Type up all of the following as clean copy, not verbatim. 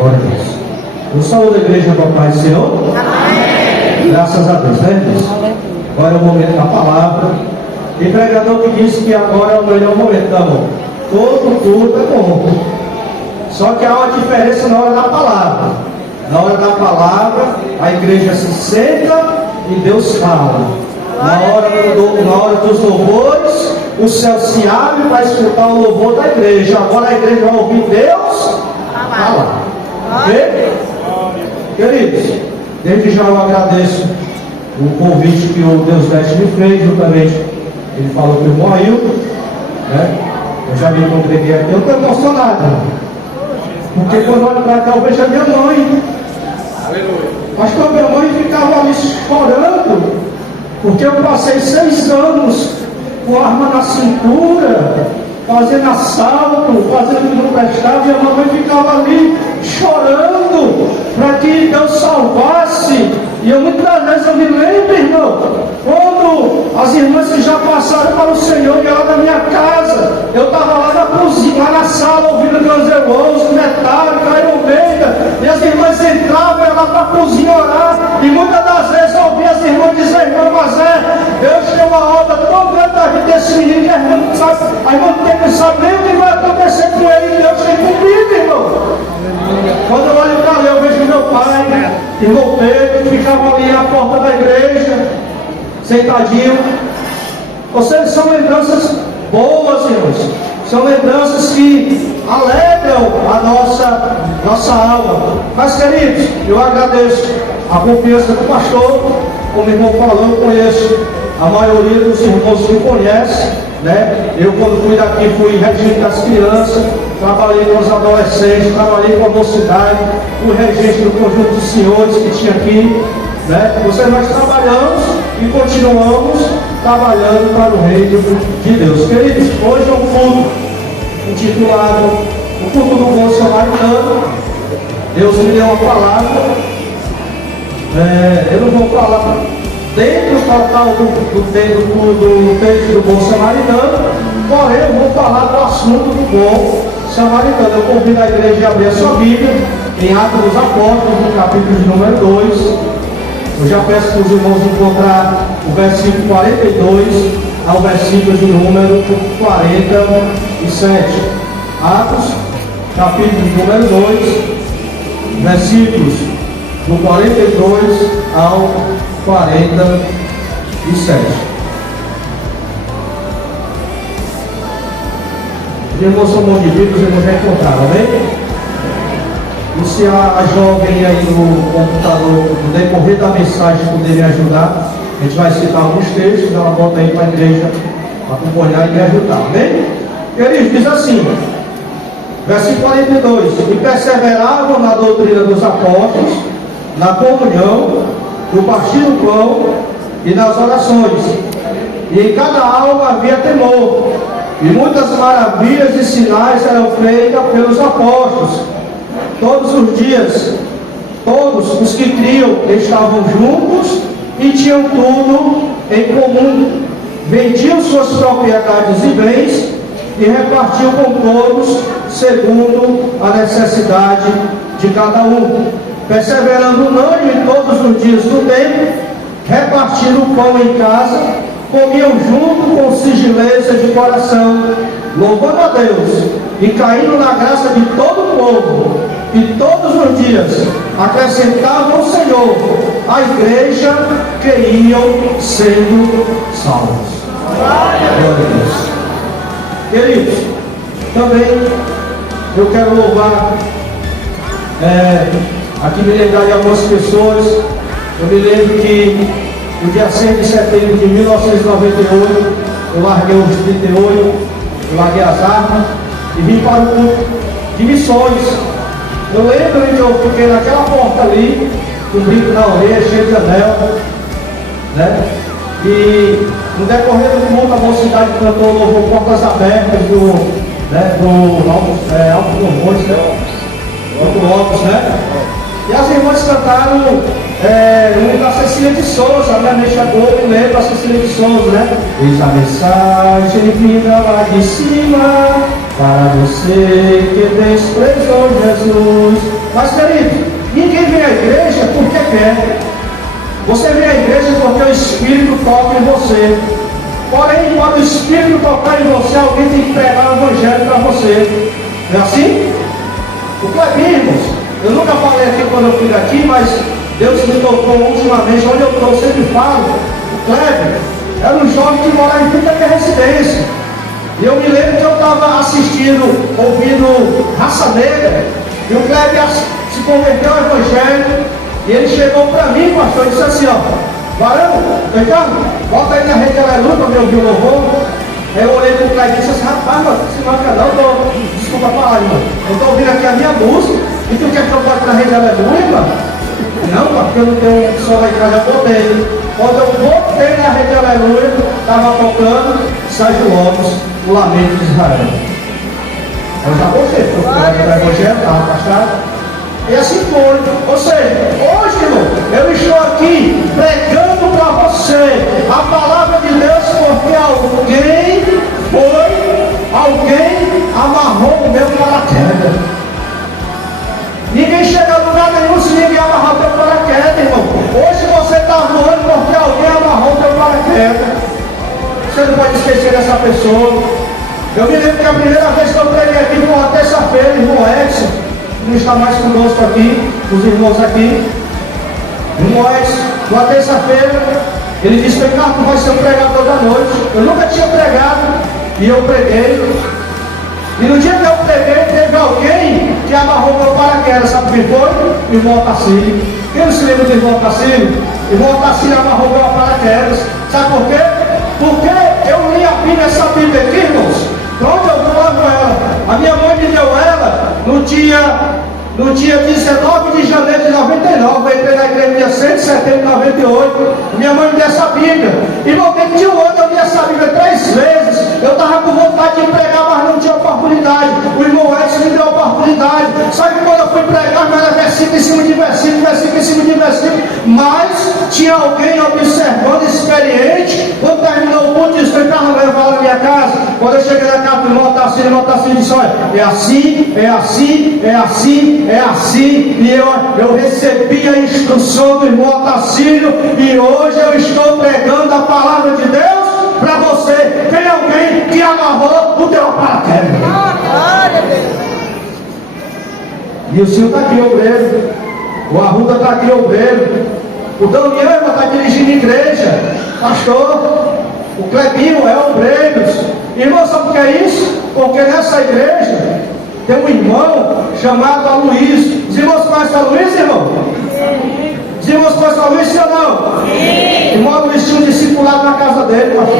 Glória a Deus. Eu saúdo a igreja do Pai do Senhor. Amém. Graças a Deus, né, irmãos? Agora é o momento da palavra. E pregador que disse que agora é o melhor momento, tá bom? Todo culto é bom. Só que há uma diferença na hora da palavra. Na hora da palavra, a igreja se senta e Deus fala. Na hora dos louvores, o céu se abre para escutar o louvor da igreja. Agora a igreja vai ouvir Deus falar. Ok? Queridos, desde já eu agradeço o convite que o Deus Veste me fez, juntamente ele falou que o irmão Ailton, né? Eu já me congreguei aqui, eu estou emocionado, porque quando eu olho para cá eu vejo a minha mãe. Pastor, minha mãe ficava ali chorando, porque eu passei 6 anos com arma na cintura, fazendo assalto, fazendo o que não prestava, e a mamãe ficava ali chorando para que Deus salvasse. E eu muitas vezes eu me lembro, irmão, quando as irmãs que já passaram para o Senhor iam lá na minha casa, eu estava lá na cozinha, lá na sala, ouvindo Guns N' Roses, Metallica, Iron Maiden, e as irmãs entravam, iam lá para a cozinha orar, e muitas das vezes eu ouvia as irmãs dizer: irmão, mas Deus tem uma obra tão grande da vida desse menino, que a irmã não sabe, a irmã não sabe nem o que vai acontecer com ele, e Deus tem cumprido, irmão. Quando eu olho para ali, eu vejo meu pai, irmão Pedro, ficava ali na porta da igreja, sentadinho. Ou seja, são lembranças boas, irmãos. São lembranças que alegram a nossa alma. Mas, queridos, eu agradeço a confiança do pastor. Como o irmão falou, eu conheço a maioria dos irmãos que conhecem, né? Eu, quando fui daqui, fui regente das crianças, trabalhei com os adolescentes, trabalhei com a mocidade, fui regente do conjunto dos senhores que tinha aqui, né? Ou seja, nós trabalhamos e continuamos trabalhando para o reino de Deus. Queridos, hoje é um culto intitulado O Culto do Bom Samaritano. Deus me deu uma palavra. Eu não vou falar dentro total do texto do Bom Samaritano, porém eu vou falar do assunto do Bom Samaritano. Eu convido a igreja a abrir a sua Bíblia em Atos dos Apóstolos, no capítulo de número 2. Eu já peço para os irmãos encontrar o versículo 42 ao versículo de número 47. Atos, capítulo de número 2, versículos do 42 ao 47. Os irmãos são bons de Bíblia, os irmãos já encontraram, amém? E se a jovem aí no computador, no decorrer da mensagem, puder me ajudar, a gente vai citar alguns textos, ela volta aí para a igreja acompanhar e me ajudar, amém? Queridos, diz assim, versículo 42: e perseveravam na doutrina dos apóstolos, na comunhão, no partir do pão e nas orações, e em cada alma havia temor, e muitas maravilhas e sinais eram feitas pelos apóstolos. Todos os dias, todos os que criam estavam juntos e tinham tudo em comum, vendiam suas propriedades e bens e repartiam com todos segundo a necessidade de cada um, perseverando unânime todos os dias do tempo, repartindo o pão em casa, comiam junto com sigileza de coração, louvando a Deus e caindo na graça de todo o povo. E todos os dias acrescentavam ao Senhor a igreja que iam sendo salvos. Glória a Deus. Queridos, também eu quero louvar, aqui me lembrar de algumas pessoas. Eu me lembro que no dia 6 de setembro de 1998, eu larguei os 38, eu larguei as armas e vim para o culto de missões. Eu lembro que eu fiquei naquela porta ali, com um brinco na orelha, cheio de anel, né? E no decorrer do culto, a mocidade cantou o louvor Portas Abertas do Alto Louvores, né? Alto Lopes, né? E as irmãs cantaram o da Cecília de Souza, a minha mexadora, me lembro da Cecília de Souza, né? Eis a mensagem vinda lá de cima, para você que desprezou Jesus. Mas, querido, ninguém vem à igreja porque quer. Você vem à igreja porque o Espírito toca em você. Porém, quando o Espírito tocar em você, alguém tem que pregar o Evangelho para você. Não é assim? O Clebinho, irmãos, eu nunca falei aqui quando eu fui daqui, mas Deus me tocou ultimamente, onde eu estou, eu sempre falo. O Clebinho era um jovem que morava em frente à minha residência. E eu me lembro que eu estava assistindo, ouvindo Raça Negra, e o Clebinho se converteu ao Evangelho, e ele chegou para mim, pastor, e disse assim, ó, varão, Ricardo, bota aí na rede Aleluia para me ouvir o louvor. Aí eu olhei para o Clebinho e disse assim, rapaz, mano, se manca não, desculpa falar, irmão, eu estou ouvindo aqui a minha música, e tu quer que eu bote na rede Aleluia, mano? Não, porque eu não tenho som lá em casa, eu botei. Quando eu botei na rede Aleluia, estava tocando Sérgio Lopes, o Lamento de Israel. Eu já gostei, porque o Evangelho estava afastado. E assim foi. Ou seja, hoje, irmão, eu estou aqui pregando para você a palavra de Deus, porque alguém amarrou o meu paraquedas. Ninguém chega a lugar nenhum se ninguém amarrar o teu paraquedas, irmão. Hoje você está voando porque alguém amarrou o teu paraquedas. Você não pode esquecer dessa pessoa. Eu me lembro que a primeira vez que eu preguei aqui foi uma terça-feira, irmão Edson, não está mais conosco aqui, os irmãos aqui. Irmão Edson, uma terça-feira, ele disse, Ricardo, tu vai ser um pregador da noite. Eu nunca tinha pregado, e eu preguei. E no dia que eu preguei, teve alguém que amarrou meu paraquedas, sabe quem foi? O irmão Otacílio. Quem não se lembra do irmão Otacílio? O irmão Otacílio amarrou meu paraquedas. Sabe por quê? Porque eu li a Bíblia, essa Bíblia aqui, irmãos. Para onde eu vou, levo ela. A minha mãe me deu ela no dia 19 de janeiro de 99. Eu entrei na igreja no dia 6 de setembro de 98. Minha mãe me deu essa Bíblia. Irmão, dentro de um ano eu li essa Bíblia 3 vezes. Eu estava com vontade de pregar, mas não tinha oportunidade. O irmão Edson me deu a oportunidade. Sabe que quando eu fui pregar, não era versículo em cima de versículo, versículo em cima de versículo. Mas tinha alguém observando, experiente. Quando terminou o culto, disse, Ricardo, eu vou na minha casa. Quando eu cheguei na casa do irmão Otacílio disse, olha, é assim, é assim, é assim, é assim. E eu recebi a instrução do irmão Otacílio. E hoje eu estou pregando a palavra de Deus para você. Tem alguém que amarrou o teu paraquedas. Glória a Deus. E o senhor está aqui, obreiro. O Arruda está aqui, obreiro. O Daniel está dirigindo igreja. Pastor. O Clebinho é obreiro. Irmão, sabe o que é isso? Porque nessa igreja tem um irmão chamado Aloysio. Os irmãos conhecem a Aloysio, irmão? Sim. Os irmãos conhecem a Aloysio ou não? Sim. Irmão Aloysio tinha um discipulado na casa dele, pastor.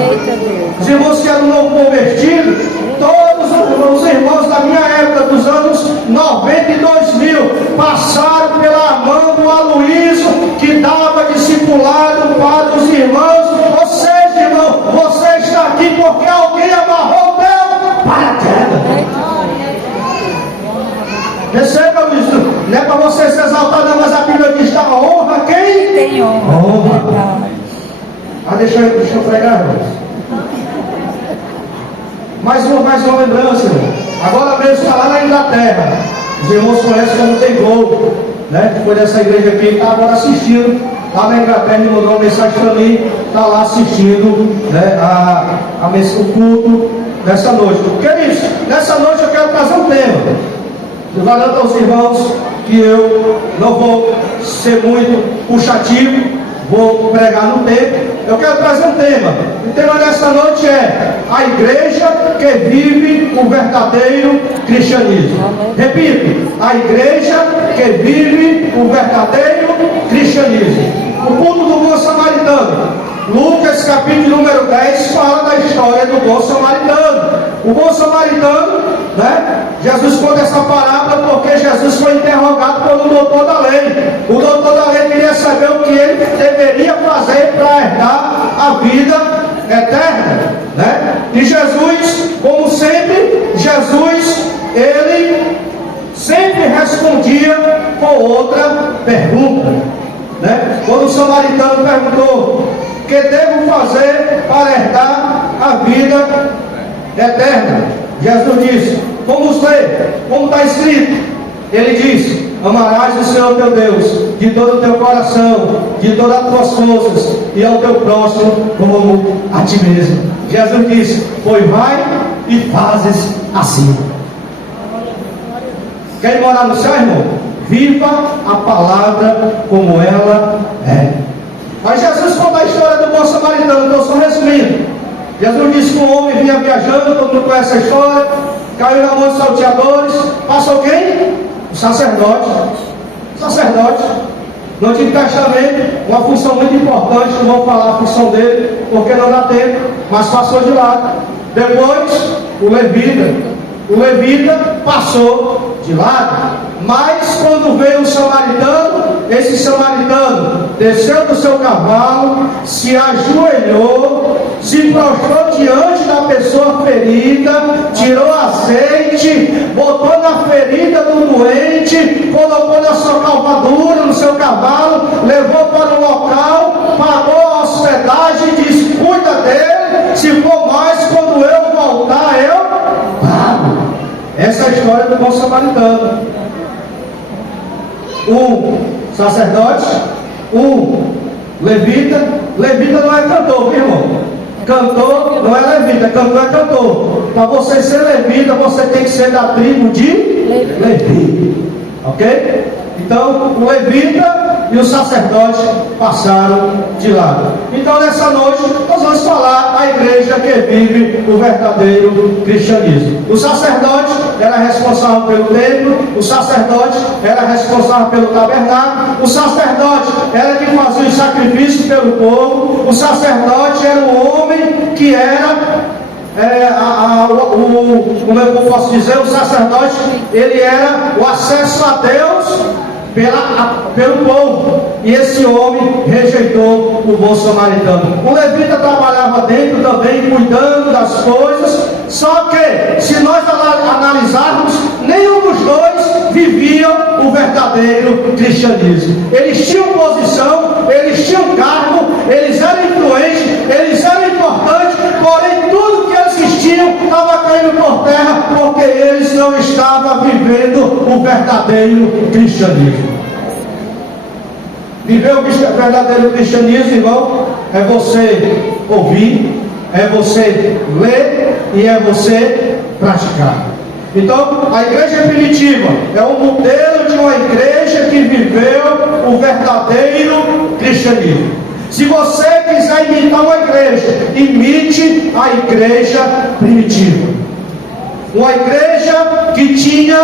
Os irmãos que eram novo convertidos, todos os irmãos da minha época, dos anos 90 e 2000, passaram pela mão do Aloysio, que dava discipulado para os irmãos. Ou seja, irmão, você está aqui porque alguém amarrou o teu paraquedas. Receba, Luiz. Não é para você se exaltar, não, mas a Bíblia diz: a honra quem? Tem honra. Honra. Ah, deixa eu pregar, irmãos. Mais uma lembrança, irmão. Agora mesmo está lá na Inglaterra. Os irmãos conhecem como tem Globo, né? Que foi dessa igreja aqui, está agora assistindo. Lá na Inglaterra, ele mandou uma mensagem para mim. Está lá assistindo, né, o culto nessa noite. O que é isso? Nessa noite eu quero trazer um tema. Eu garanto aos irmãos que eu não vou ser muito puxativo, vou pregar no tempo. Eu quero trazer um tema. O tema dessa noite é a igreja que vive o verdadeiro cristianismo. Repito, a igreja que vive o verdadeiro cristianismo. O culto do bom samaritano. Lucas capítulo número 10 fala da história do bom samaritano. O bom samaritano, né? Jesus conta essa parábola porque Jesus foi interrogado pelo doutor da lei. O doutor da lei queria saber o que ele deveria fazer para herdar a vida eterna, né? E Jesus, como sempre, ele sempre respondia com outra pergunta, né? Quando o samaritano perguntou: o que devo fazer para herdar a vida eterna? Jesus disse: vamos ler, como está escrito. Ele disse: Amarás o Senhor teu Deus de todo o teu coração, de todas as tuas forças, e ao teu próximo como a ti mesmo. Jesus disse: pois vai e fazes assim. Quer morar no céu, irmão? Viva a palavra como ela é. Aí Jesus conta a história do bom samaritano, então só resumindo. Jesus disse que um homem vinha viajando, todo mundo conhece a história, caiu na mão de salteadores. Passou quem? O sacerdote. Não tinha encaixamento, uma função muito importante, não vou falar a função dele, porque não dá tempo, mas passou de lado. Depois, o levita passou de lado. Mas quando veio o samaritano, esse samaritano desceu do seu cavalo, se ajoelhou, se prostrou diante da pessoa ferida, tirou azeite, botou na ferida do doente, colocou na sua calvadura, no seu cavalo, levou para o local, pagou a hospedagem e disse: cuida dele, se for mais, quando eu voltar, eu pago. Essa é a história do bom samaritano. Um sacerdote, um levita não é cantor, viu, irmão? Cantor não é levita, cantor é cantor. Para você ser levita, você tem que ser da tribo de Levi. Ok? Então, o levita e o sacerdote passaram de lado. Então, nessa noite, nós vamos falar a igreja que vive o verdadeiro cristianismo. O sacerdote era responsável pelo templo, o sacerdote era responsável pelo tabernáculo, o sacerdote era quem fazia os sacrifícios pelo povo, o sacerdote era o homem que era como eu posso dizer, o sacerdote, ele era o acesso a Deus pelo povo, e esse homem rejeitou o bom samaritano. O levita trabalhava dentro também, cuidando das coisas, só que, se nós analisarmos, nenhum dos dois vivia o verdadeiro cristianismo. Eles tinham posição, eles tinham cargo, eles eram influentes, eles eram importantes, porém tudo que eles tinham estava caindo por terra, porque eles não estavam vivendo o verdadeiro cristianismo. Viver o verdadeiro cristianismo, irmão, é você ouvir, é você ler e é você praticar. Então, a igreja primitiva é um modelo de uma igreja que viveu o verdadeiro cristianismo. Se você quiser imitar uma igreja, imite a igreja primitiva. Uma igreja que tinha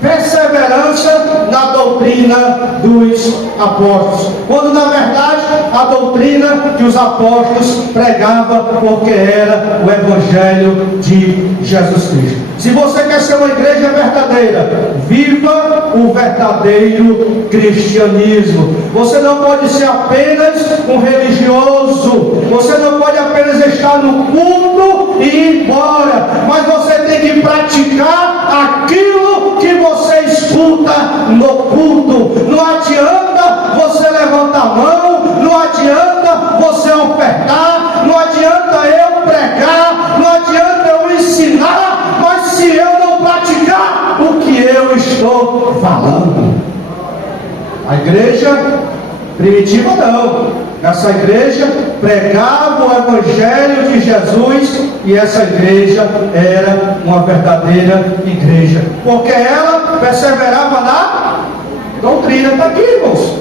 perseverança na doutrina dos apóstolos, quando na verdade a doutrina que os apóstolos pregavam, porque era o evangelho de Jesus Cristo. Se você quer ser uma igreja verdadeira, viva o verdadeiro cristianismo. Você não pode ser apenas um religioso, você não pode apenas estar no culto e ir embora, mas você tem que praticar aquilo que você escuta no culto. Não adianta você levantar a mão, não adianta você ofertar, não adianta eu pregar, não adianta eu ensinar, mas se eu não praticar o que eu estou falando. A igreja primitiva não. Essa igreja pregava o evangelho de Jesus, e essa igreja era uma verdadeira igreja, porque ela perseverava na doutrina. Está aqui, irmãos,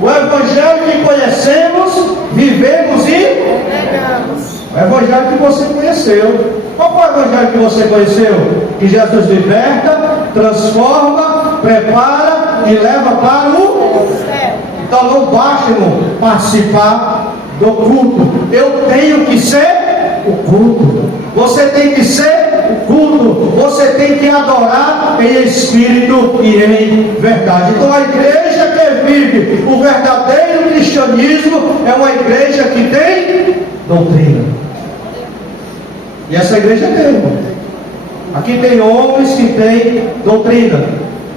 o evangelho que conhecemos, vivemos e pregamos. O evangelho que você conheceu. Qual foi o evangelho que você conheceu? Que Jesus liberta, transforma, prepara e leva para o céu. Então não basta, irmão, participar do culto. Eu tenho que ser o culto. Você tem que ser o culto. Você tem que adorar em espírito e em verdade. Então a igreja que vive o verdadeiro cristianismo é uma igreja que tem doutrina. E essa igreja tem, irmão. Aqui tem homens que têm doutrina.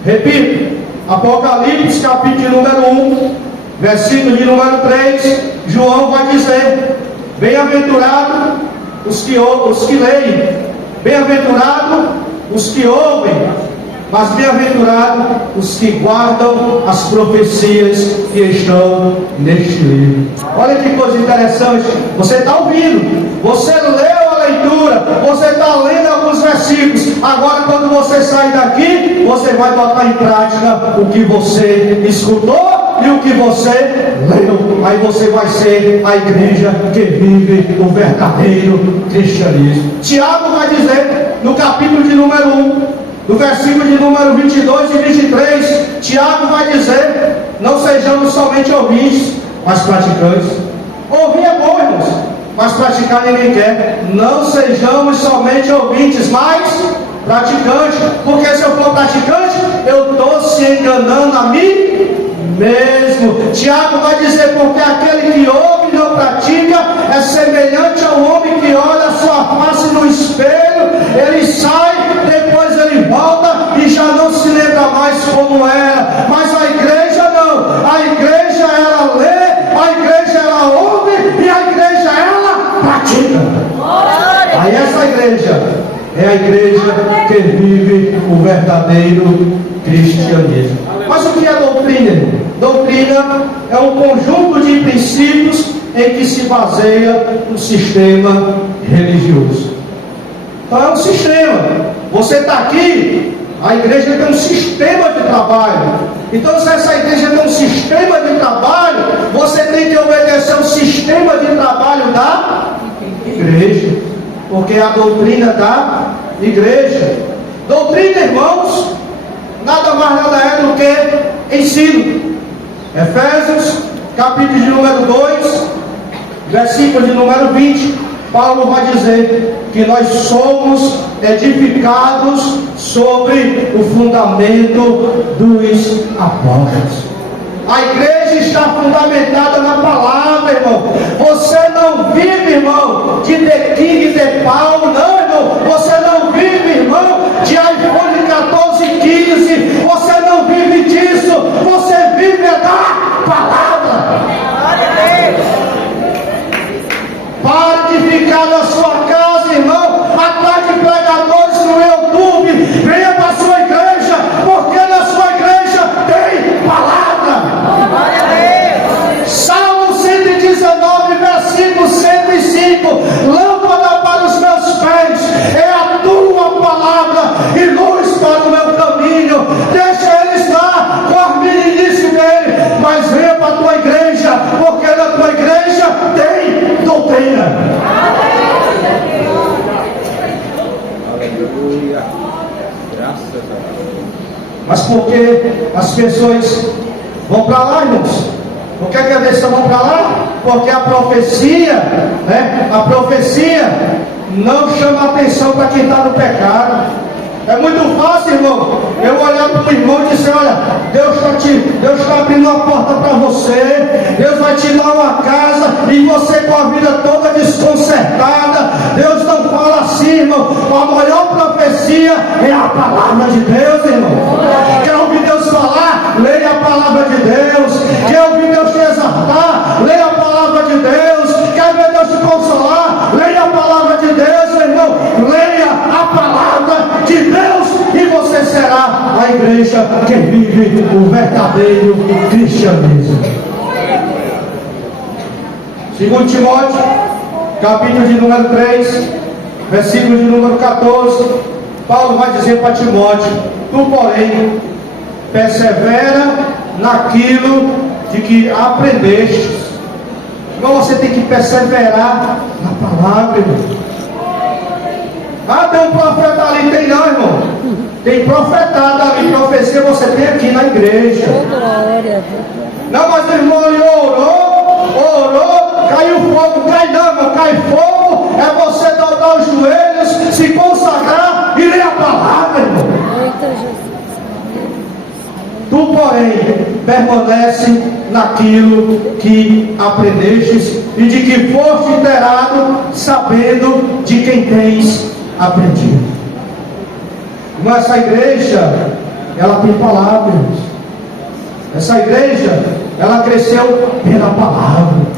Repito, Apocalipse capítulo número 1, versículo de número 3, João vai dizer: bem-aventurado os que leem, bem-aventurado os que ouvem Mas bem-aventurados os que guardam as profecias que estão neste livro. Olha que coisa interessante. Você está ouvindo, você leu a leitura, você está lendo alguns versículos. Agora, quando você sai daqui, você vai botar em prática o que você escutou e o que você leu. Aí você vai ser a igreja que vive o verdadeiro cristianismo. Tiago vai dizer no capítulo de número 1, no versículo de número 22 e 23, Tiago vai dizer: não sejamos somente ouvintes, mas praticantes. Ouvir é bom, irmãos, mas praticar ninguém quer. Não sejamos somente ouvintes, mas praticantes. Porque se eu for praticante, eu estou se enganando a mim mesmo. Tiago vai dizer: porque aquele que ouve e não pratica é semelhante ao homem que olha a sua face no espelho, ele sai, depois ele volta e já não se lembra mais como era. Mas a igreja não, a igreja ela lê, a igreja ela ouve e a igreja ela pratica. Aí essa igreja é a igreja que vive o verdadeiro cristianismo. Mas o que é doutrina? Doutrina é um conjunto de princípios em que se baseia um sistema religioso. Então é um sistema. Você está aqui, a igreja tem um sistema de trabalho. Então, se essa igreja tem um sistema de trabalho, você tem que obedecer o sistema de trabalho da igreja, porque é a doutrina da igreja. Doutrina, irmãos, nada mais nada é do que ensino. Efésios, capítulo de número 2, versículo de número 20, Paulo vai dizer que nós somos edificados sobre o fundamento dos apóstolos. A igreja está fundamentada na palavra, irmão. Você não vive, irmão, de The King, The Paul, não, irmão. Você não vive, irmão, de iPhone 14, 15. Você não vive disso. Você vive da palavra. Pare de ficar na sua casa, irmão, atrás de pregadores no YouTube. Venha para a sua igreja, porque na sua igreja tem palavra. Salmo 119, versículo 105: lâmpada para os meus pés é a tua palavra e luz para o meu caminho. Deixa eles lá com a meninice dele, mas venha para a tua igreja, porque na tua igreja tem doutrina. Aleluia. Graças a Deus. Mas por que as pessoas vão para lá, irmãos? Por que a besta vão para lá? Porque a profecia, né? A profecia não chama atenção para quem está no pecado. É muito fácil, irmão, eu olhar para o irmão e dizer: olha, Deus está abrindo uma porta para você, Deus vai te dar uma casa, e você com a vida toda desconcertada. Deus não fala assim, irmão. A maior profecia é a palavra de Deus, irmão. Quer ouvir Deus falar? Leia a palavra de Deus. Quer ouvir Deus te exortar? Leia a palavra de Deus. Quer ver Deus te consolar? Leia a palavra de Deus, irmão. Leia a palavra de Deus e você será a igreja que vive o verdadeiro cristianismo. 2 Timóteo, capítulo de número 3, versículo de número 14, Paulo vai dizer para Timóteo: tu, porém, persevera naquilo de que aprendeste. Então você tem que perseverar na palavra, irmão. Ah, tem um profeta ali. Tem não, irmão. Tem profetado ali. Profecia você tem aqui na igreja. Não, mas o irmão ali orou, caiu fogo. Cai não, irmão. Cai fogo é você dobrar os joelhos, se consagrar e ler a palavra, irmão. Tu, porém, permanece naquilo que aprendestes e de que foste inteirado, sabendo de quem tens aprendido. Mas essa igreja, ela tem palavras. Essa igreja, ela cresceu pela palavra.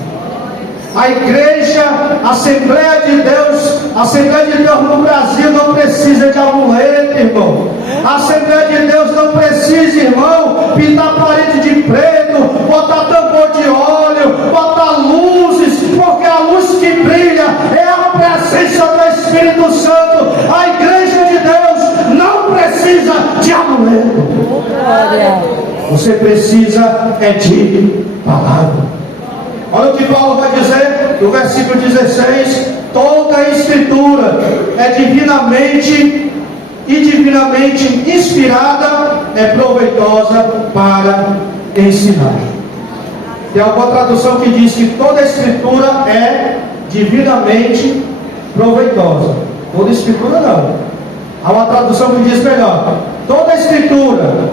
A igreja, a Assembleia de Deus no Brasil não precisa de amuleto, irmão. A Assembleia de Deus não precisa, irmão, pintar parede de preto, botar tambor de óleo, botar luzes, porque a luz que brilha é a presença do Espírito Santo. A igreja de Deus não precisa de amuleto. Você precisa é de palavra. Olha o que Paulo vai dizer no versículo 16: toda a escritura é divinamente inspirada, é proveitosa para ensinar. Tem alguma tradução que diz que toda a escritura é divinamente proveitosa. Toda escritura não. Há uma tradução que diz melhor: toda escritura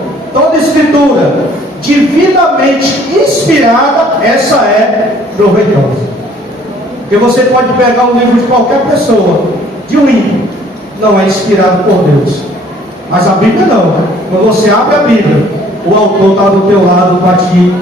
divinamente inspirada, essa é proveitosa. Porque você pode pegar um livro de qualquer pessoa, de um ímpio, não é inspirado por Deus. Mas a Bíblia não. Quando você abre a Bíblia, o autor está do teu lado para te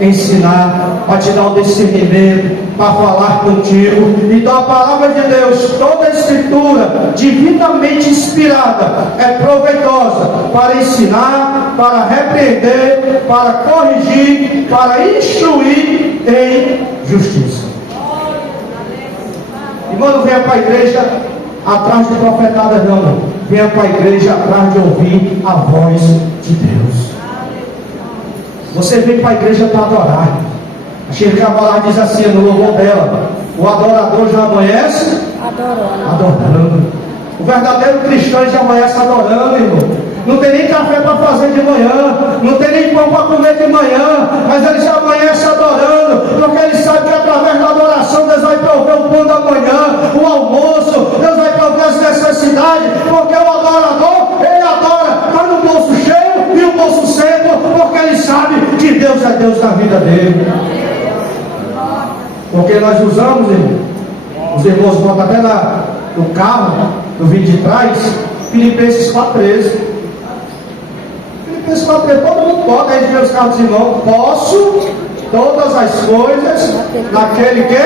ensinar, para te dar um discernimento, para falar contigo. Então a palavra de Deus, toda a escritura divinamente inspirada, é proveitosa para ensinar, para repreender, para corrigir, para instruir em justiça. Irmão, não venha para a igreja atrás de profetadas, não. Venha para a igreja atrás de ouvir a voz de Deus. Você vem para a igreja para adorar. A Chico Cavalar diz assim no louvor dela: o adorador já amanhece adorando. O verdadeiro cristão já amanhece adorando, irmão. Não tem nem café para fazer de manhã, não tem nem pão para comer de manhã, mas ele já amanhece adorando, porque ele sabe que através da adoração Deus vai prover o pão da manhã, o almoço, Deus vai prover as necessidades, porque o adorador, ele adora, está no bolso cheio e o bolso seco, porque ele sabe que Deus é Deus na vida dele. Porque nós usamos, irmão, os irmãos botam até no carro, no vídeo de trás, Filipenses 4,13. Filipenses 4,13, todo mundo bota aí de ver os carros dos irmãos. Posso todas as coisas naquele que?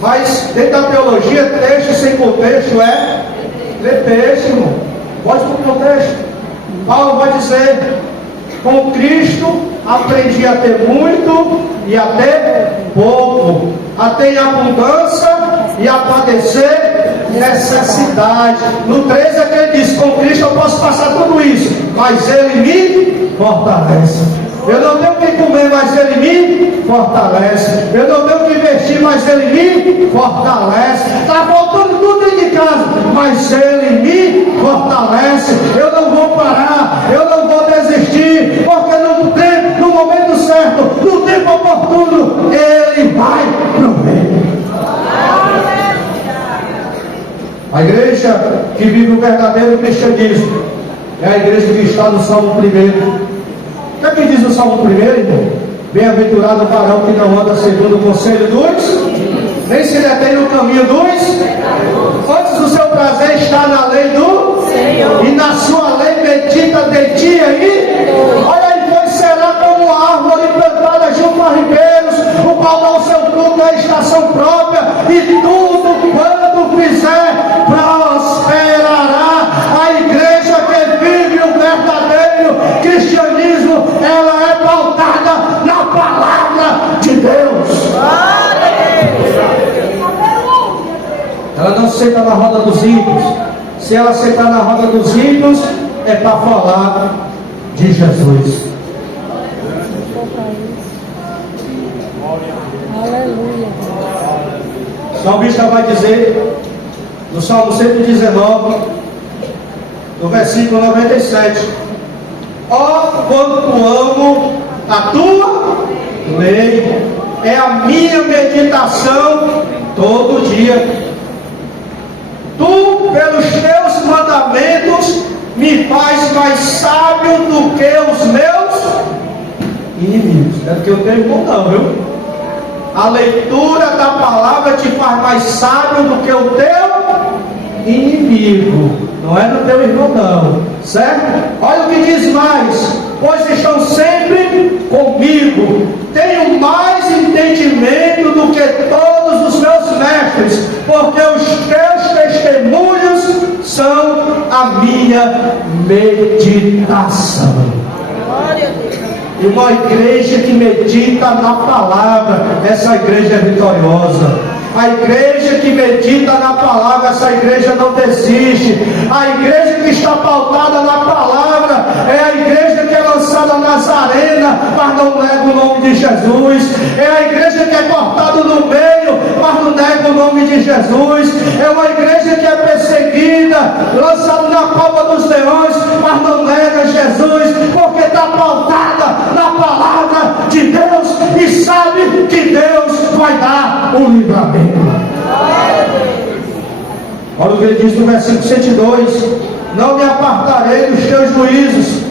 Mas dentro da teologia, texto sem contexto é pretexto, irmão. Pode por contexto. Paulo vai dizer: com Cristo aprendi a ter muito e a ter pouco, a ter abundância e a padecer necessidade. No 13 é que ele diz: com Cristo eu posso passar tudo isso, mas ele me fortalece. Eu não tenho o que comer, mas ele me fortalece. Eu não tenho o que vestir, mas ele me fortalece. Está faltando tudo dentro de casa, mas ele me fortalece. Eu não vou parar, eu não vou desistir, porque no momento certo, no tempo oportuno, ele vai prover. A igreja que vive o verdadeiro cristianismo é a igreja que está no Salmo 1. O que é que diz o Salmo 1, irmão? Bem-aventurado o varão que não anda segundo o conselho dos, nem se detém no caminho dos. Antes o seu prazer está na lei do Senhor, e na sua lei medita de dia e olha, ele pois será como uma árvore plantada junto a ribeiros, o qual dá o seu fruto na estação própria, e tudo quanto fizer prosperará. A igreja que vive o verdadeiro cristianismo, ela é pautada na palavra de Deus. Ela não senta na roda dos ímpios. Se ela sentar na roda dos ímpios, é para falar de Jesus. Aleluia. O salmista vai dizer no Salmo 119, no versículo 97: ó, quanto amo a tua lei, é a minha meditação todo dia. Tu, pelos teus mandamentos, me faz mais sábio do que os meus inimigos. É porque eu tenho irmão não, viu? A leitura da palavra te faz mais sábio do que o teu inimigo. Não é do teu irmão não, certo? Olha o que diz mais: pois estão sempre comigo, tenho mais entendimento do que todos os meus mestres, porque os teus testemunhos são a minha meditação. Irmão, a igreja que medita na palavra, essa igreja é vitoriosa. A igreja que medita na palavra, essa igreja não desiste. A igreja que está pautada na palavra é a igreja que é lançada nas arenas, mas não nega o nome de Jesus. É a igreja que é cortada no meio, mas não nega o nome de Jesus. É uma igreja que é perseguida, lançada na cova dos leões, mas não nega Jesus, porque está pautada na palavra de Deus e sabe que Deus vai dar o livramento. Olha o que ele diz no versículo 102: não me apartarei dos teus juízos,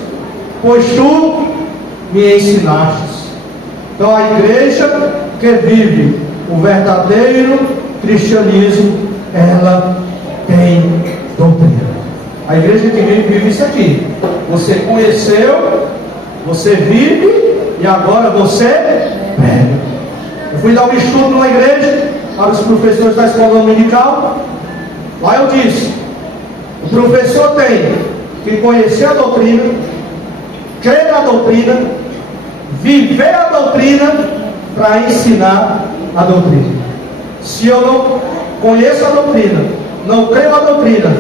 pois tu me ensinaste. Então a igreja que vive o verdadeiro cristianismo, ela tem doutrina. A igreja que vive isso aqui: você conheceu, você vive e agora você prega. Eu fui dar um estudo numa igreja para os professores da escola dominical. Lá eu disse: o professor tem que conhecer a doutrina, crer na doutrina, viver a doutrina para ensinar a doutrina. Se eu não conheço a doutrina, não creio na doutrina,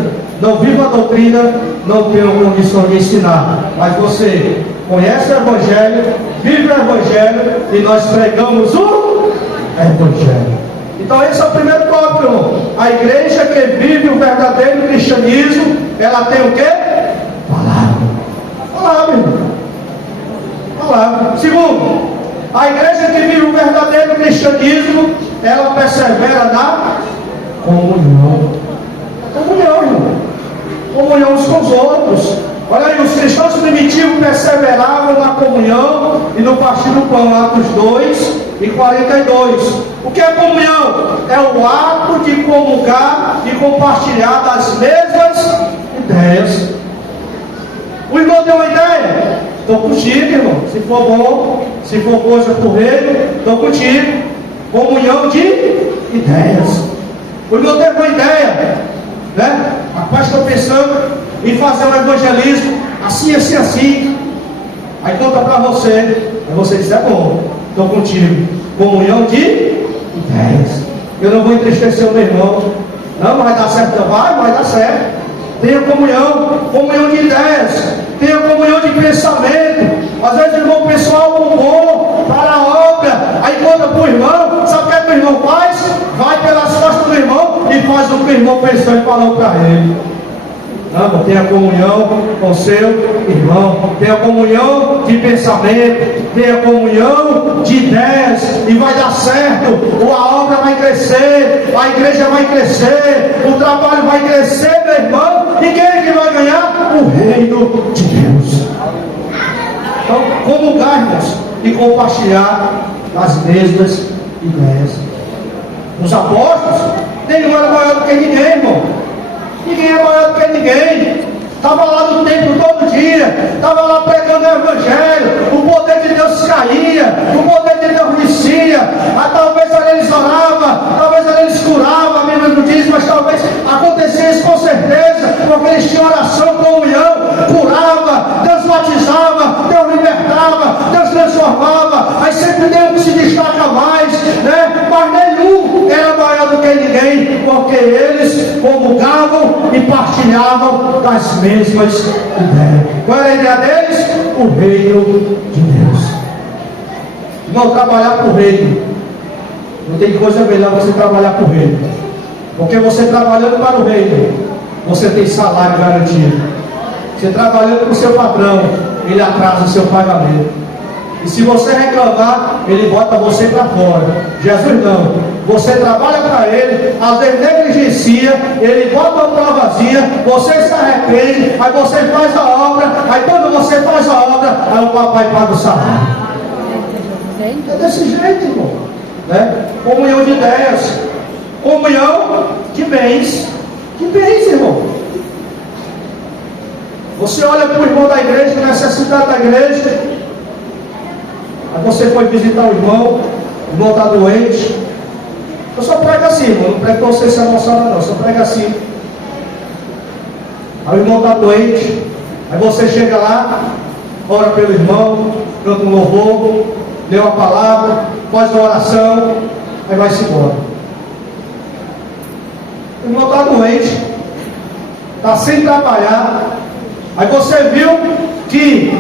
não vivo a doutrina, não tenho condição de ensinar. Mas você conhece o Evangelho, vive o Evangelho e nós pregamos o Evangelho. Então esse é o primeiro tópico, irmão. A igreja que vive o verdadeiro cristianismo, ela tem o quê? Palavra. Palavra, irmão. Palavra. Segundo, a igreja que vive o verdadeiro cristianismo, ela persevera na comunhão. Comunhão, irmão. Comunhão uns com os outros. Olha aí, os cristãos primitivos perseveravam na comunhão e no partir do pão, Atos 2:42. O que é comunhão? É o ato de comungar e compartilhar das mesmas ideias. O irmão tem uma ideia? Estou contigo, irmão. Se for bom, se for coisa por reino, estou contigo. Comunhão de ideias. O irmão teve uma ideia, né? Rapaz, estou pensando em fazer um evangelismo assim, assim, assim. Aí conta para você. Aí você diz: é bom, estou contigo. Comunhão de ideias. Eu não vou entristecer o meu irmão. Não vai dar certo, não vai dar certo. Tenha comunhão, comunhão de ideias, tenha comunhão de pensamento. Às vezes o irmão pensa algo bom para a obra, aí conta para o irmão. Sabe o que é que o irmão faz? Vai pelas costas do irmão e faz o que o irmão pensou e falou para ele. Não, tenha comunhão com seu irmão, tenha comunhão de pensamento, tenha comunhão de ideias, e vai dar certo. A obra vai crescer, a igreja vai crescer, o trabalho vai crescer, meu irmão. E quem é que vai ganhar? O reino de Deus. Então, comungar, irmãos, e compartilhar as mesmas ideias. Os apóstolos, nenhum era maior do que ninguém, irmão. Ninguém é maior do que ninguém. Estava lá no templo todo dia, estava lá pregando o Evangelho, o poder de Deus caía, o poder de Deus descia. Talvez ali eles oravam, talvez ali eles curavam, a Bíblia não diz, mas talvez acontecia isso com certeza, porque eles tinham oração, comunhão, curava, Deus batizava, Deus libertava, Deus transformava. Aí sempre tem um que se destaca mais, né? Mas nenhum era maior do que ninguém, porque eles comungavam e partilhavam das mesmas ideias. Qual era a ideia deles? O reino de Deus. Não trabalhar para o reino. Não tem coisa melhor você trabalhar para o reino. Porque você trabalhando para o reino, você tem salário garantido. Você trabalhando para o seu patrão, ele atrasa o seu pagamento. E se você reclamar, ele bota você para fora. Jesus não. Você trabalha para ele, às vezes negligencia, ele bota uma provazinha, você se arrepende, aí você faz a obra, aí quando você faz a obra, aí o papai paga o salário. É desse jeito, irmão. Né? Comunhão de ideias, comunhão de bens. Que bens, irmão? Você olha para o irmão da igreja, necessidade da igreja. Aí você foi visitar o irmão está doente. Eu só prego assim, irmão. Não prego para você se emocionar, não. Eu só prego assim. Aí o irmão está doente, aí você chega lá, ora pelo irmão, canta um louvor, lê uma palavra, faz uma oração, aí vai-se embora. O irmão está doente, está sem trabalhar, aí você viu que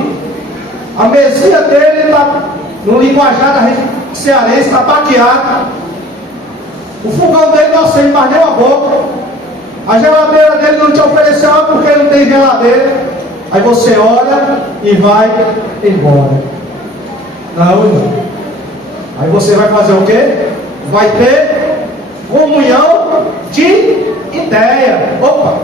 a mesinha dele está, no linguajar da cearense, está baqueada, o fogão dele não acende mais nem uma boca, a geladeira dele não te ofereceu água porque não tem geladeira, aí você olha e vai embora. Não, irmão. Aí você vai fazer o quê? Vai ter comunhão de ideia. Opa,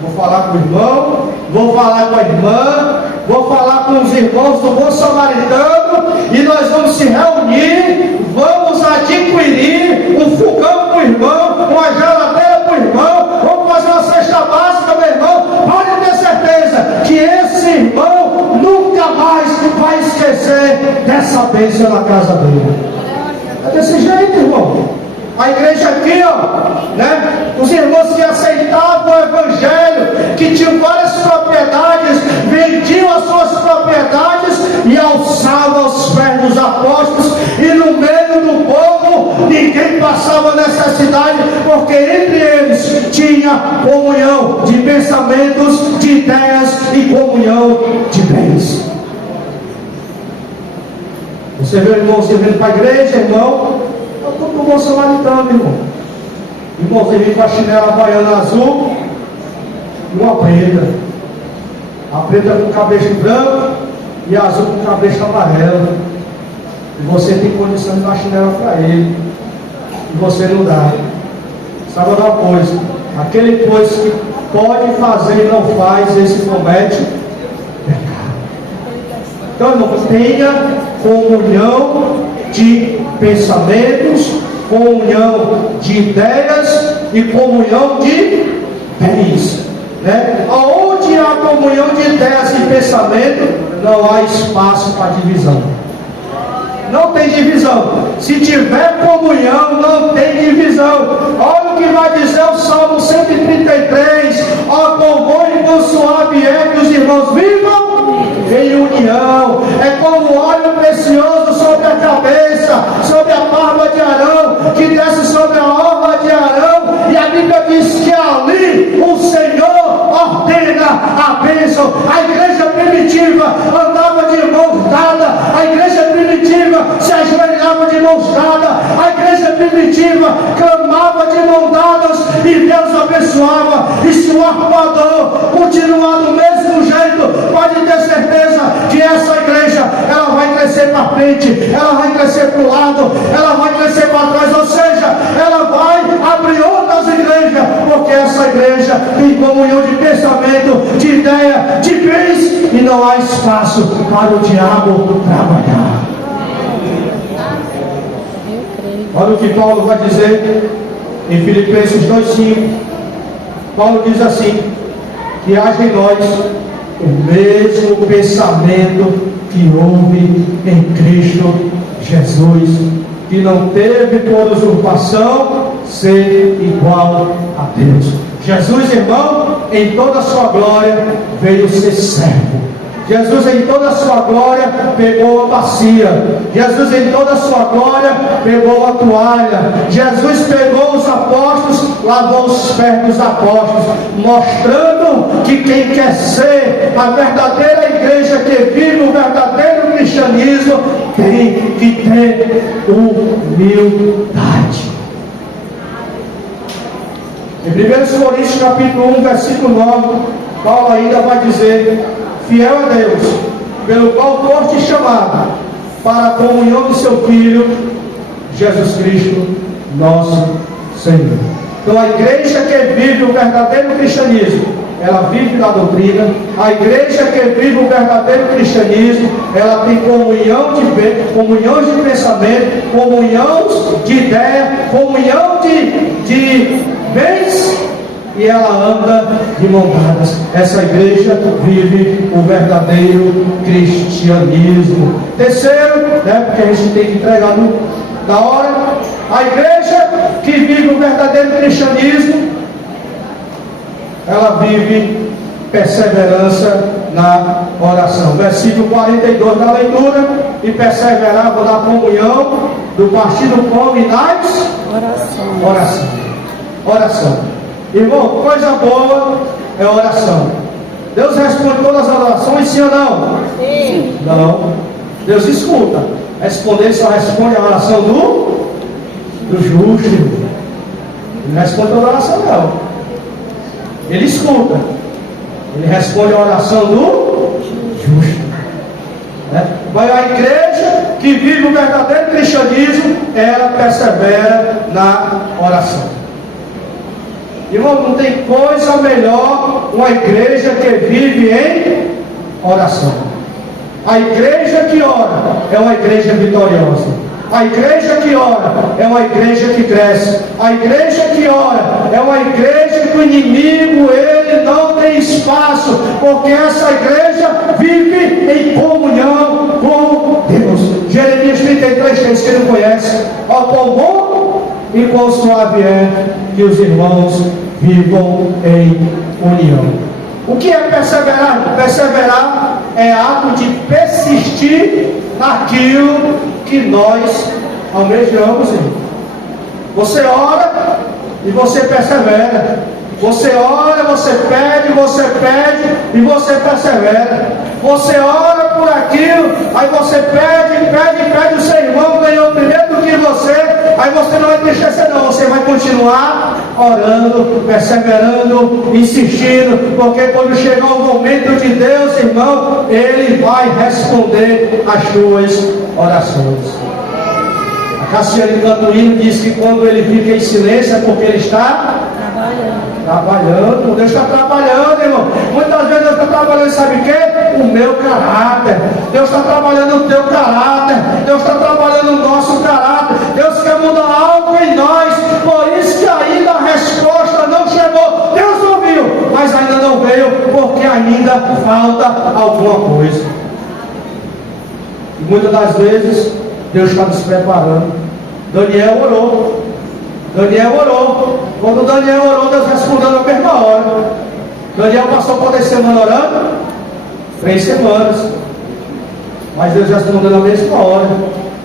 vou falar com o irmão, vou falar com a irmã, vou falar com os irmãos do bom samaritano, e nós vamos se reunir, vamos adquirir um fogão para o irmão, uma geladeira para o irmão, vamos fazer uma cesta básica, meu irmão. Pode ter certeza que esse irmão nunca mais vai esquecer dessa bênção na casa dele. É desse jeito, irmão. A igreja aqui, ó, né? Os irmãos que aceitavam o evangelho, que tinham várias propriedades, vendiam as suas propriedades e alçavam os pés dos apóstolos, e no meio do povo ninguém passava necessidade, porque entre eles tinha comunhão de pensamentos, de ideias e comunhão de bens. Você vê o irmão se vindo para a igreja, irmão? Eu estou com o bom samaritano, irmão. Irmão, você vem com a chinela havaiana azul e uma preta. A preta com cabelo branco e a azul com cabelo amarelo. E você tem condição de dar chinela para ele. E você não dá. Sabe uma coisa? Aquele coisa que pode fazer e não faz, esse comete pecado. Então, irmão, tenha comunhão de pensamentos, comunhão de ideias e comunhão de bens, né? Onde há comunhão de ideias e pensamento, não há espaço para divisão. Não tem divisão. Se tiver comunhão, não tem divisão. Olha o que vai dizer o Salmo 133: ó, com bom e com suave é que os irmãos vivam em união. É como óleo precioso sobre a cabeça, sobre a barba de Arão, que desce sobre a orla de Arão. E a Bíblia diz que ali o Senhor ordena a bênção. A igreja primitiva andava de mãos dadas. A igreja primitiva se ajoelhava de mãos dadas. A igreja primitiva clamava de mãos dadas e Deus abençoava. E se o arpoador continuar do mesmo jeito, pode ter certeza que essa igreja, ela vai crescer para frente, ela vai crescer para o lado, ela vai crescer para trás, ou seja, ela vai abrir outras igrejas, porque essa igreja tem comunhão de pensamento, de ideia, de bens, e não há espaço para o diabo trabalhar. Olha o que Paulo vai dizer em Filipenses 2,5. Paulo diz assim: que haja em nós o mesmo pensamento que houve em Cristo Jesus, que não teve por usurpação ser igual a Deus. Jesus, irmão, em toda a sua glória veio ser servo. Jesus em toda a sua glória pegou a bacia. Jesus em toda a sua glória pegou a toalha. Jesus pegou os apóstolos, lavou os pés dos apóstolos, mostrando que quem quer ser a verdadeira igreja que vive o verdadeiro cristianismo tem que ter humildade. Em 1 Coríntios capítulo 1, versículo 9, Paulo ainda vai dizer: fiel a Deus, pelo qual foste chamado para a comunhão de seu Filho, Jesus Cristo, nosso Senhor. Então a igreja que vive o verdadeiro cristianismo, ela vive na doutrina. A igreja que vive o verdadeiro cristianismo, ela tem comunhão de pensamento, comunhão de ideia, comunhão de bens, e ela anda de mão dadas. Essa igreja vive o verdadeiro cristianismo. Terceiro, né, porque a gente tem que entregar na hora, a igreja que vive o verdadeiro cristianismo, ela vive perseverança na oração. Versículo 42 da leitura: e perseveravam na comunhão, do partir do pão e nas oração. Irmão, coisa boa é oração. Deus responde todas as orações, sim ou não? Sim. Não. Deus escuta. Responder só responde a oração do justo. Ele não responde toda a oração, não. Ele escuta. Ele responde a oração do justo. Mas a igreja que vive o verdadeiro cristianismo, ela persevera na oração. Irmão, não tem coisa melhor uma igreja que vive em oração. A igreja que ora é uma igreja vitoriosa. A igreja que ora é uma igreja que cresce. A igreja que ora é uma igreja que o inimigo, ele não tem espaço, porque essa igreja vive em comunhão com Deus. Jeremias 33:3, quem não conhece: ó quão bom e quão suave é que os irmãos vivam em união. O que é perseverar? Perseverar é ato de persistir naquilo que nós almejamos. Você ora e você persevera. Você ora, você pede e você persevera. Você ora por aquilo, aí você pede, o seu irmão ganhou primeiro do que você, aí você não vai entristecer não, você vai continuar orando, perseverando, insistindo, porque quando chegar o momento de Deus, irmão, Ele vai responder as suas orações. A Cassiane Cantuíno diz que quando ele fica em silêncio é porque ele está trabalhando. Deus está trabalhando, irmão. Muitas vezes Deus está trabalhando, sabe o quê? O meu caráter. Deus está trabalhando o teu caráter. Deus está trabalhando o nosso caráter. Deus quer mudar algo em nós. Por isso que ainda a resposta não chegou. Deus ouviu, mas ainda não veio, porque ainda falta alguma coisa. E muitas das vezes Deus está nos preparando. Daniel orou. Quando Daniel orou, Deus respondeu na mesma hora. Daniel passou quantas semanas orando? 3 semanas. Mas Deus respondeu na mesma hora.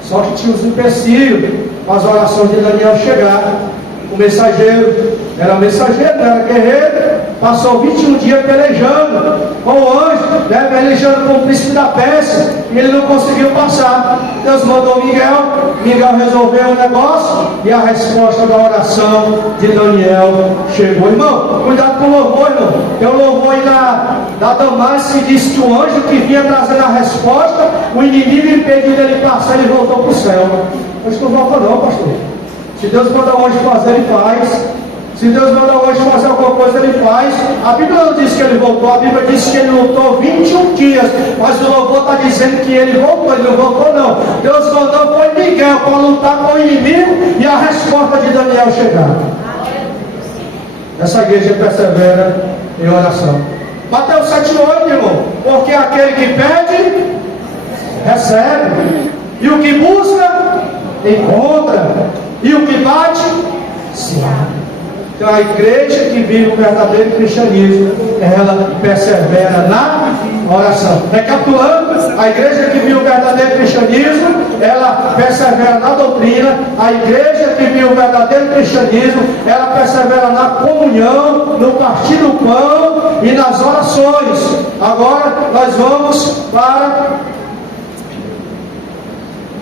Só que tinha os empecilhos para as orações de Daniel chegar. O mensageiro era mensageiro, não era guerreiro. Passou 21 dias pelejando com o anjo, pelejando com o príncipe da Pérsia, e ele não conseguiu passar. Deus mandou Miguel resolveu o negócio, e a resposta da oração de Daniel chegou. Irmão, cuidado com o louvor, irmão. Tem um louvor aí da Damares que diz que o anjo que vinha trazendo a resposta, o inimigo impediu dele passar, ele voltou para o céu. Mas não volta não, pastor. Se Deus manda o anjo fazer, ele faz. Se Deus manda o anjo fazer alguma coisa, ele faz. A Bíblia não diz que ele voltou, a Bíblia diz que ele lutou 21 dias. Mas o louvor está dizendo que ele voltou, ele não voltou não. Deus mandou foi Miguel para lutar com o inimigo e a resposta de Daniel chegar. Essa igreja persevera em oração. Mateus 7:8, irmão. Porque aquele que pede, recebe. E o que busca, encontra. E o que bate, se abre. Então a igreja que vive o verdadeiro cristianismo, ela persevera na oração. Recapitulando, a igreja que vive o verdadeiro cristianismo, ela persevera na doutrina. A igreja que vive o verdadeiro cristianismo, ela persevera na comunhão, no partir do pão e nas orações. Agora nós vamos para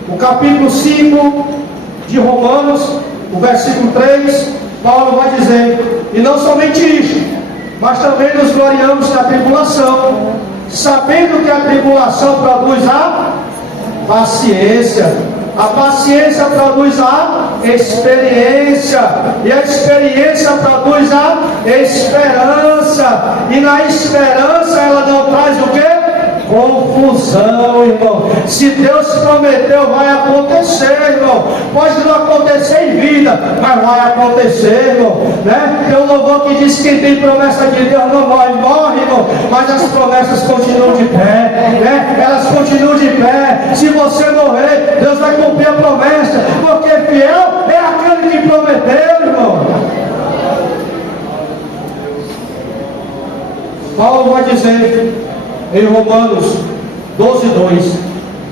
o capítulo 5 de Romanos, o versículo 3. Paulo vai dizer: e não somente isto, mas também nos gloriamos na tribulação, sabendo que a tribulação produz a paciência. A paciência produz a experiência, e a experiência produz a esperança, e na esperança ela não traz o quê? Confusão, irmão. Se Deus prometeu, vai acontecer, irmão. Pode não acontecer em vida, mas vai acontecer, irmão, Tem um louvor que diz que quem tem promessa de Deus não morre, irmão, mas as promessas continuam de pé, Elas continuam de pé. Se você morrer, Deus vai cumprir a promessa, porque fiel é aquele que prometeu, irmão. Paulo vai dizer em Romanos 12:2,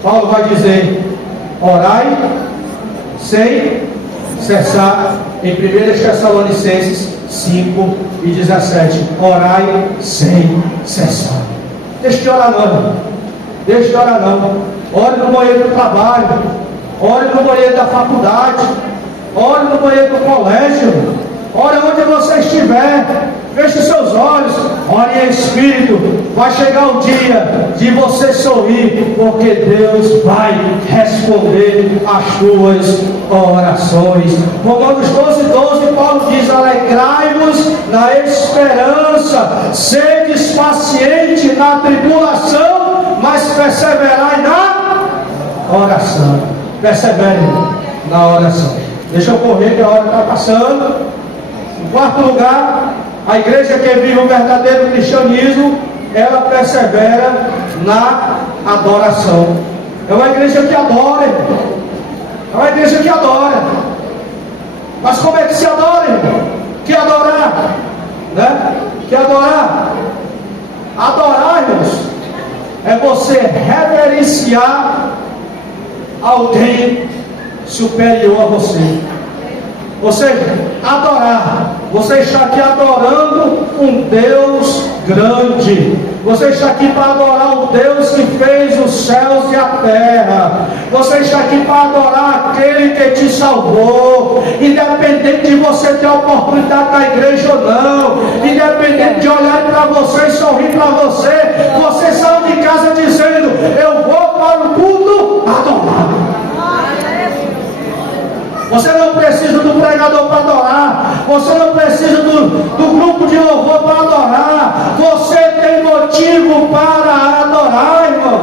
Paulo vai dizer: orai sem cessar. Em 1 Tessalonicenses 5:17, orai sem cessar. Deixa de orar não, deixa de orar não. Ore no banheiro do trabalho, ore no banheiro da faculdade, ore no banheiro do colégio, ore onde você estiver. Feche seus olhos, ore em espírito. Vai chegar o dia de você sorrir, porque Deus vai responder às tuas orações. Romanos 12:12, Paulo diz: alegrai-vos na esperança, sedes paciente na tribulação, mas perseverai na oração. Persevere na oração. Deixa eu correr que a hora está passando. Em quarto lugar, a igreja que vive o verdadeiro cristianismo, ela persevera na adoração. É uma igreja que adora, irmão. É uma igreja que adora. Mas como é que se adora, irmão? Que adorar, né? Que adorar. Adorar, irmãos, é você reverenciar alguém superior a você. Ou seja, adorar. Você está aqui adorando um Deus grande. Você está aqui para adorar o Deus que fez os céus e a terra. Você está aqui para adorar aquele que te salvou. Independente de você ter oportunidade na igreja ou não, independente de olhar para você e sorrir para você, você saiu de casa dizendo: eu vou para o culto adorar. Você não precisa do pregador para adorar. Você não precisa do grupo de louvor para adorar. Você tem motivo para adorar, irmão.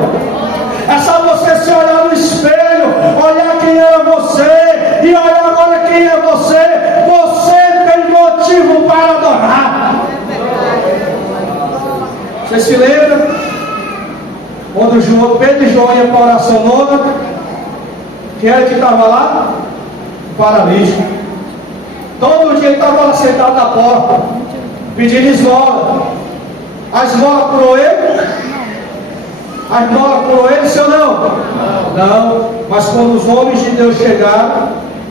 É só você se olhar no espelho, olhar quem era você e olhar agora quem é você. Você tem motivo para adorar. Você se lembra? Quando Pedro e João iam para a oração nona, quem era que estava lá? Paralítico. Todo dia ele estava lá sentado na porta, pedindo esmola. A esmola curou ele? A esmola curou ele, sim ou não? Não. Mas quando os homens de Deus chegaram,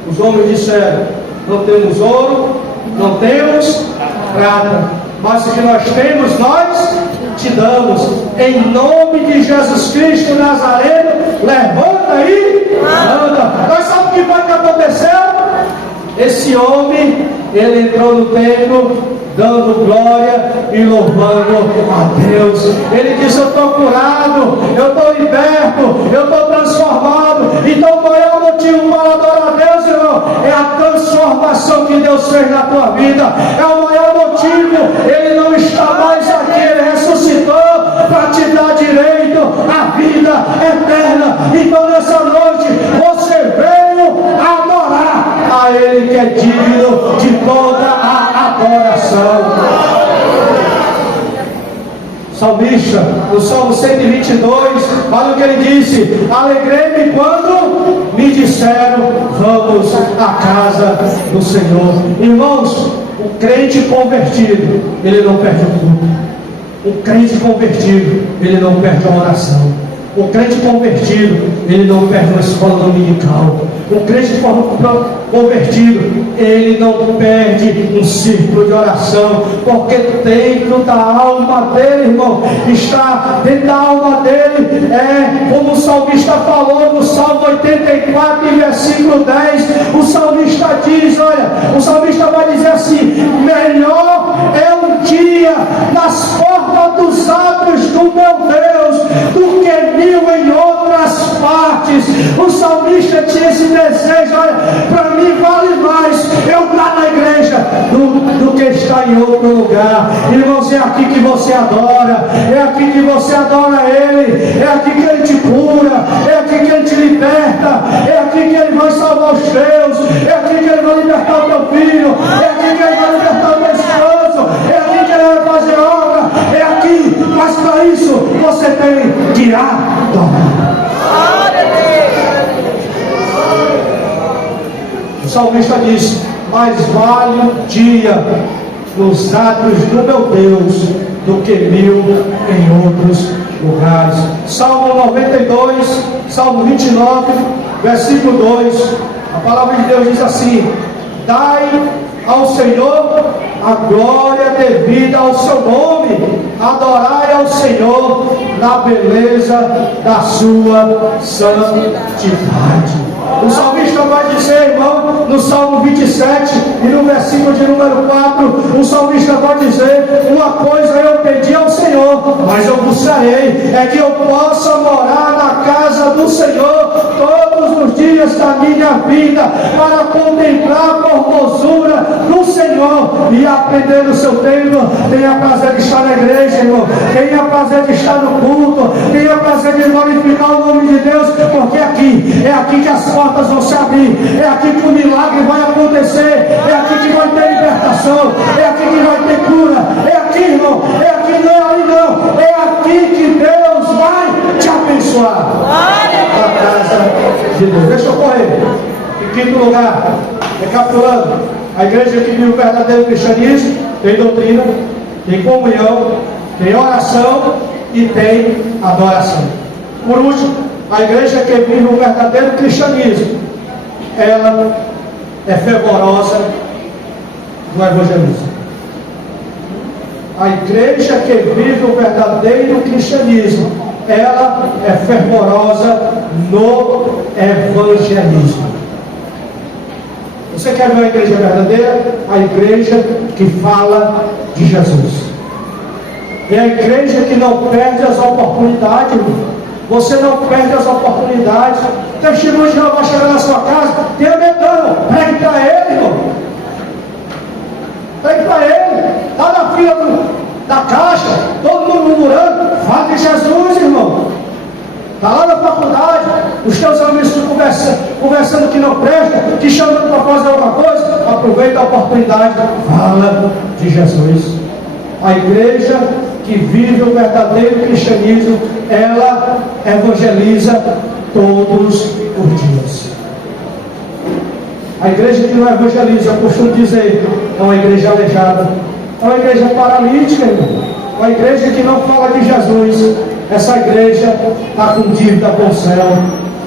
os homens disseram: não temos ouro, não temos prata, mas o que nós temos, nós te damos. Em nome de Jesus Cristo Nazareno, levanta e anda. Nós sabemos o que vai acontecer? Esse homem, ele entrou no templo dando glória e louvando a Deus. Ele disse: eu estou curado, eu estou liberto, eu estou transformado. Então qual é o motivo para adorar a Deus, irmão? É a transformação que Deus fez na tua vida. É o maior motivo. Ele não está mais aqui, ele ressuscitou para te dar direito à vida eterna. Então nessa noite você veio adorar a Ele, que é digno de toda a adoração. Salmista, no Salmo 122, olha o que ele disse: alegrei-me quando me disseram, vamos à casa do Senhor. Irmãos, o crente convertido, ele não perde o culto. O crente convertido, ele não perde a oração. O crente convertido, ele não perde uma escola dominical. O crente convertido, ele não perde um círculo de oração, porque dentro da alma dele, irmão, está dentro da alma dele, como o salmista falou no Salmo 84, versículo 10, o salmista diz, olha, o salmista vai dizer assim: melhor é um dia nas portas dos atos do meu Deus, do que mil em outras partes. O salmista tinha esse desejo: olha, para mim vale mais eu estar na igreja do que estar em outro lugar. Irmãos, é aqui que você adora, é aqui que você adora Ele, é aqui que Ele te cura, é aqui que Ele te liberta, é aqui que Ele vai salvar os teus, é aqui que Ele vai libertar o teu filho, é aqui que Ele vai libertar o teu esposo, é aqui que Ele vai fazer obra, é aqui. Mas para isso você tem que adorar. O salmista diz: mais vale um dia nos atos do meu Deus do que 1000 em outros lugares. Salmo 92, Salmo 29, versículo 2, a palavra de Deus diz assim: dai ao Senhor a glória devida ao seu nome, adorai ao Senhor na beleza da sua santidade. O salmista vai dizer, irmão, no Salmo 27 e no versículo de número 4, o salmista vai dizer: uma coisa eu pedi ao Senhor, mas eu buscarei, é que eu possa morar na casa do Senhor todos os dias da minha vida, para contemplar a formosura do Senhor e aprender no seu templo. Tenha prazer de estar na igreja, irmão, tenha prazer de estar no culto, tenha prazer de glorificar o nome de Deus, porque é aqui que as portas vão se abrir, é aqui que o milagre vai acontecer, é aqui que vai ter libertação, é aqui que vai ter cura, é aqui, irmão, é aqui, não é ali não, é aqui que Deus vai te abençoar. A casa de Deus. Deixa eu correr. Em quinto lugar, recapitulando, a igreja que vive o verdadeiro cristianismo tem doutrina, tem comunhão, tem oração e tem adoração. Por último, a igreja que vive o verdadeiro cristianismo, ela é fervorosa no evangelismo. A igreja que vive o verdadeiro cristianismo, ela é fervorosa no evangelismo. Você quer ver uma igreja verdadeira? A igreja que fala de Jesus. É a igreja que não perde as oportunidades, irmão. Você não perde as oportunidades. Testemunho de Jeová vai chegar na sua casa, tenha medo não, pregue para ele, irmão. Pregue para ele. Está na fila da caixa, todo mundo murmurando, fala de Jesus, irmão. Está lá na faculdade, os teus amigos conversando que não presta, te chamando para fazer alguma coisa, aproveita a oportunidade, fala de Jesus. A igreja que vive o verdadeiro cristianismo, ela evangeliza todos os dias. A igreja que não evangeliza, eu costumo dizer, é uma igreja aleijada, é uma igreja paralítica, irmão. Uma igreja que não fala de Jesus. Essa igreja está com dívida com o céu.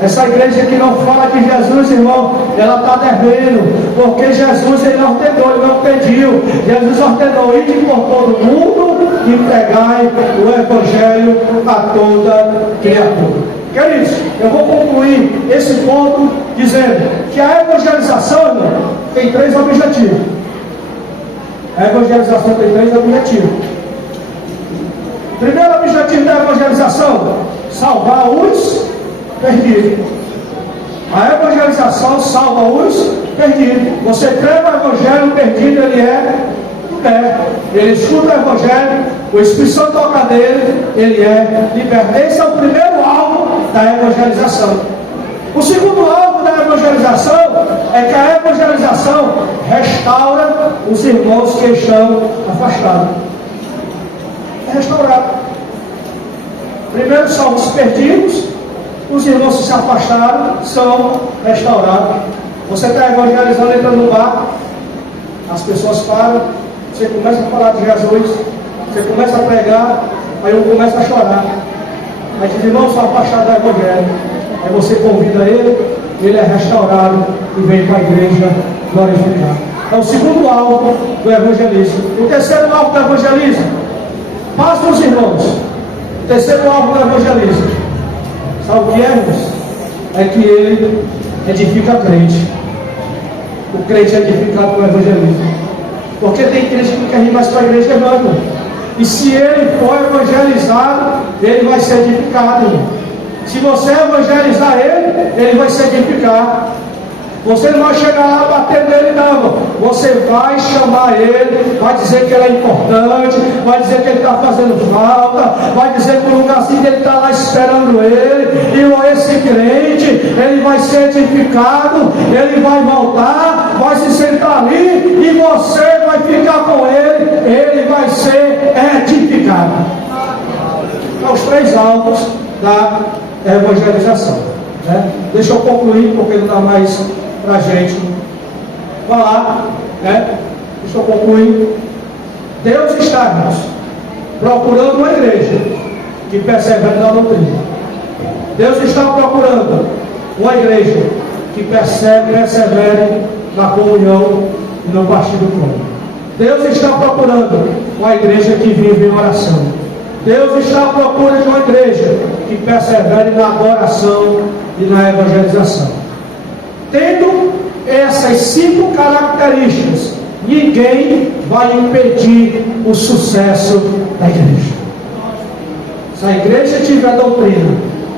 Essa igreja que não fala de Jesus, irmão, ela está devendo, porque Jesus ele ordenou, ele não pediu. Jesus ordenou: ide por todo mundo e pregai o evangelho a toda criatura. Queridos, eu vou concluir esse ponto dizendo que a evangelização, irmão, tem 3 objetivos. A evangelização tem 3 objetivos. Primeiro objetivo da evangelização: salvar os perdidos. A evangelização salva os perdidos. Você crê no evangelho, o perdido ele ele escuta o evangelho, o Espírito Santo toca nele, ele é liberto. Esse é o primeiro alvo da evangelização. O segundo alvo da evangelização é que a evangelização restaura os irmãos que estão afastados. É restaurado. Primeiro são os perdidos, os irmãos que se afastaram são restaurados. Você está evangelizando, entra no bar, as pessoas param, você começa a falar de Jesus, você começa a pregar, aí um começa a chorar. Aí diz: irmão, sou afastado do evangelho. Aí você convida ele é restaurado e vem para a igreja glorificar. É o segundo alvo do evangelismo. O terceiro alvo do evangelismo: paz dos irmãos. O terceiro alvo do evangelismo, sabe o que é, irmãos? É que ele edifica crente. O crente é edificado pelo evangelismo. Porque tem crente que não quer ir mais para a igreja, não, irmão. E se ele for evangelizado, ele vai ser edificado, irmão. Se você evangelizar ele vai se edificar. Você não vai chegar lá bater nele, não. Você vai chamar ele, vai dizer que ele é importante, vai dizer que ele está fazendo falta, vai dizer que o lugarzinho dele está lá esperando ele. E esse crente, ele vai ser edificado, ele vai voltar, vai se sentar ali e você vai ficar com ele vai ser edificado. São os 3 alvos da evangelização. Né? Deixa eu concluir, porque não dá mais para a gente falar, né? Deixa eu concluir. Deus está, irmãos, procurando uma igreja que persevere na doutrina. Deus está procurando uma igreja que persevere na comunhão e no partir do pão. Deus está procurando uma igreja que vive em oração. Deus está à procura de uma igreja que persevere na adoração e na evangelização. Tendo essas 5 características, ninguém vai impedir o sucesso da igreja. Se a igreja tiver doutrina,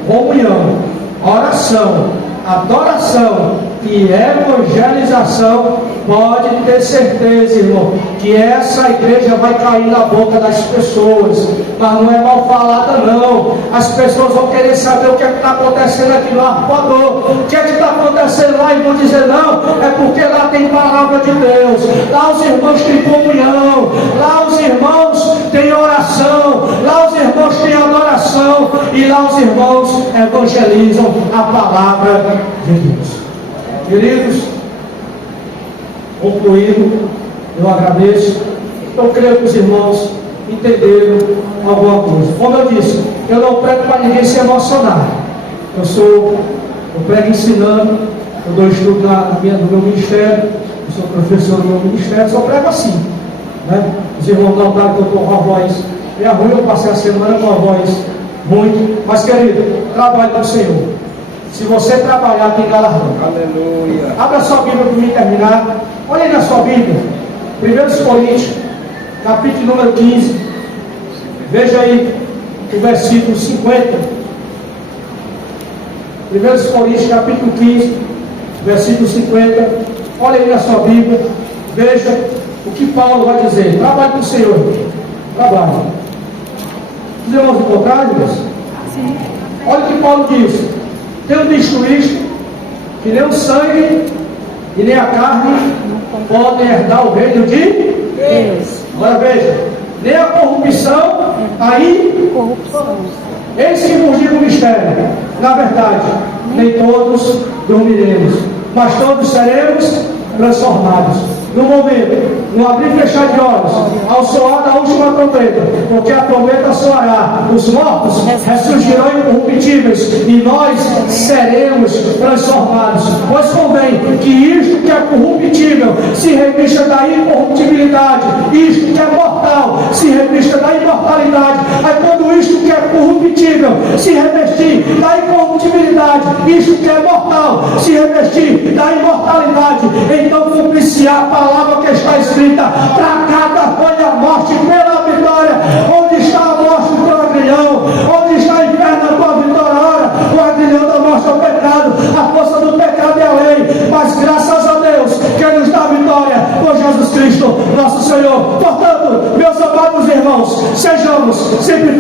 comunhão, oração, adoração e evangelização, pode ter certeza, irmão, que essa igreja vai cair na boca das pessoas, mas não é mal falada não. As pessoas vão querer saber o que é que está acontecendo aqui no Arpoador, o que é que está acontecendo lá, e vão dizer: não, é porque lá tem palavra de Deus, lá os irmãos têm comunhão, lá os irmãos têm oração, lá os irmãos têm adoração, e lá os irmãos evangelizam a palavra de Deus. Queridos, concluindo, eu agradeço. Eu creio que os irmãos entenderam alguma coisa. Como eu disse, eu não prego para ninguém se emocionar. Eu prego ensinando, eu dou estudo no meu ministério, eu sou professor do meu ministério, só prego assim, né? Os irmãos notaram que eu estou com a voz ruim, eu passei a semana com a voz ruim, mas querido, trabalhe com o Senhor. Se você trabalhar, tem galardão. Aleluia. Abra sua Bíblia para mim terminar. Olha aí na sua Bíblia, 1 Coríntios, capítulo número 15. Veja aí o versículo 50. 1 Coríntios, capítulo 15, versículo 50. Olha aí na sua Bíblia. Veja o que Paulo vai dizer. Trabalhe com o Senhor. Trabalhe. Os irmãos encontraram, irmãos? Sim. Olha o que Paulo diz. Tenho visto isto, que nem o sangue e nem a carne podem herdar o reino de Deus. Agora veja, nem a corrupção, aí eis que vos digo o mistério. Na verdade, nem todos dormiremos, mas todos seremos transformados. No momento, no abrir e fechar de olhos, ao soar da última trombeta, porque a trombeta soará, os mortos ressurgirão incorruptíveis, e nós seremos transformados. Pois convém que isto que é corruptível se revista da incorruptibilidade, isto que é mortal se revista da imortalidade. Aí quando isto que é corruptível se revestir da incorruptibilidade, isto que é mortal se revestir da imortalidade, então cumprir-se a palavra que está escrita: tragada foi a morte pela vitória. Onde está a morte, o teu agrilhão? Onde está o inferno, a tua vitória? Ora, o agrilhão da morte é o pecado, a força do pecado é a lei, mas graças a Deus que nos dá a vitória por Jesus Cristo nosso Senhor. Portanto, meus amados irmãos, sejamos sempre